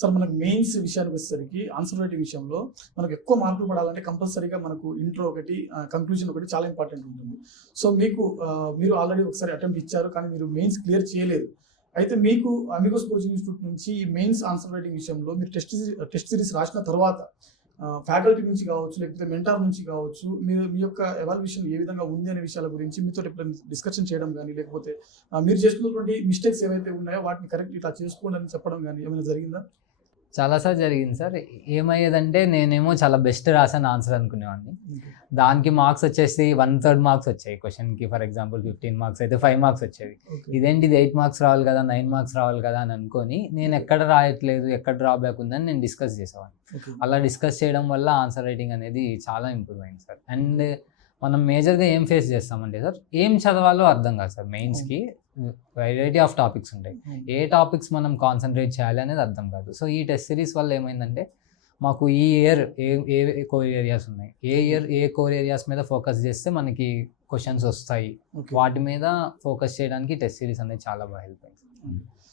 Sir మనకు mains విషయానికి వచ్చేసరికి ఆన్సర్ రైటింగ్ విషయంలో మనకు ఎక్కువ మార్కులు పడాలంటే కంపల్సరీగా మనకు ఇంట్రో ఒకటి, కంక్లూజన్ ఒకటి చాలా ఇంపార్టెంట్ ఉంటుంది. సో మీరు ఆల్రెడీ ఒకసారి అటెంప్ట్ ఇచ్చారు, కానీ మీరు మెయిన్స్ క్లియర్ చేయలేదు. అయితే మీకు అమిగోస్ కోచింగ్ ఇన్స్టిట్యూట్ నుంచి ఈ మెయిన్స్ ఆన్సర్ రైటింగ్ విషయంలో మీరు టెస్ట్ సిరీస్ రాసిన తర్వాత ఫ్యాకల్టీ నుంచి కావచ్చు, లేకపోతే మెంటార్ నుంచి కావచ్చు, మీరు మీ యొక్క ఎవాల్యుయేషన్ ఏ విధంగా ఉంది అనే విషయాల గురించి మీతో ఎప్పుడైనా డిస్కషన్ చేయడం కానీ, లేకపోతే మీరు చేస్తున్నటువంటి మిస్టేక్స్ ఏవైతే ఉన్నాయో వాటిని కరెక్ట్ ఇట్లా చేసుకోండి అని చెప్పడం కానీ ఏమైనా జరిగిందా? చాలాసార్లు జరిగింది సార్. ఏమయ్యేదంటే నేనేమో చాలా బెస్ట్ రాసాను ఆన్సర్ అనుకునేవాడిని. దానికి మార్క్స్ వచ్చేసి 1/3 మార్క్స్ వచ్చాయి క్వశ్చన్కి. ఫర్ ఎగ్జాంపుల్ 15 మార్క్స్ అయితే 5 మార్క్స్ వచ్చేవి. ఇదేంటి ఇది 8 మార్క్స్ రావాలి కదా, 9 మార్క్స్ రావాలి కదా అని అనుకొని నేను ఎక్కడ రాయట్లేదు, ఎక్కడ డ్రాబ్యాక్ ఉందని నేను డిస్కస్ చేసేవాడిని. అలా డిస్కస్ చేయడం వల్ల ఆన్సర్ రైటింగ్ అనేది చాలా ఇంప్రూవ్ అయింది సార్. అండ్ మనం మేజర్గా ఏం ఫేస్ చేస్తామంటే సార్, ఏం చదవాలో అర్థం కాదు సార్. మెయిన్స్కి వెరైటీ ఆఫ్ టాపిక్స్ ఉంటాయి. ఏ టాపిక్స్ మనం కాన్సన్ట్రేట్ చేయాలి అనేది అర్థం కాదు. సో ఈ టెస్ట్ సిరీస్ వల్ల ఏమైందంటే మాకు ఈ ఇయర్ ఏ కోర్ ఏరియాస్ ఉన్నాయి, ఏ కోర్ ఏరియాస్ మీద ఫోకస్ చేస్తే మనకి క్వశ్చన్స్ వస్తాయి, వాటి మీద ఫోకస్ చేయడానికి టెస్ట్ సిరీస్ అనేది చాలా బాగా హెల్ప్ అయింది.